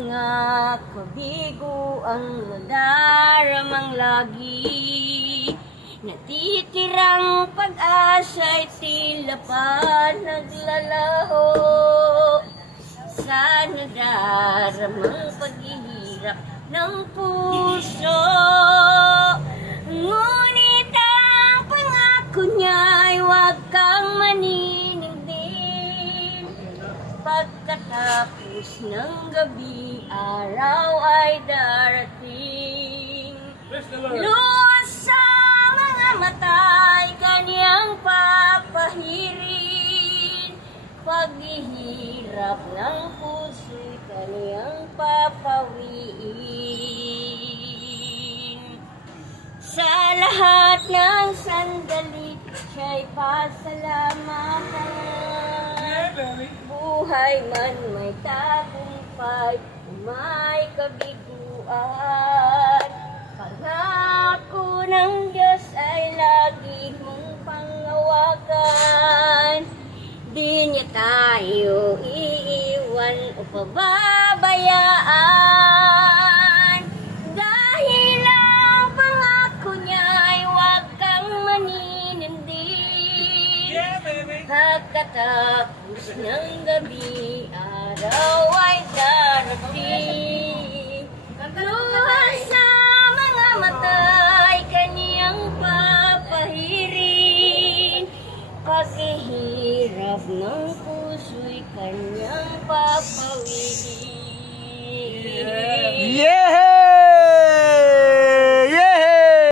mga kabigo ang nadaramang lagi. Natitirang pag-asa'y tila pa naglalaho sa nadaramang paghihirap ng puso. Ngunit ang pangako niya'y huwag kang maninindin. Pagkatapos ng gabi, araw ay darating. Luwas sa mga mata'y kaniyang papahirin. Paghihirap ng puso'y kaniyang papawiin. Sa lahat ng sandali, siya'y pasalamatan. Buhay man may tagumpay, may kabiguan. Pangako ng Diyos ay lagi mong pangawakan. Di niya tayo iiwan o pababayaan. Dahil ang pangako niya ay huwag kang maninindi. Pagkatapos ng gabi, araw ay darating.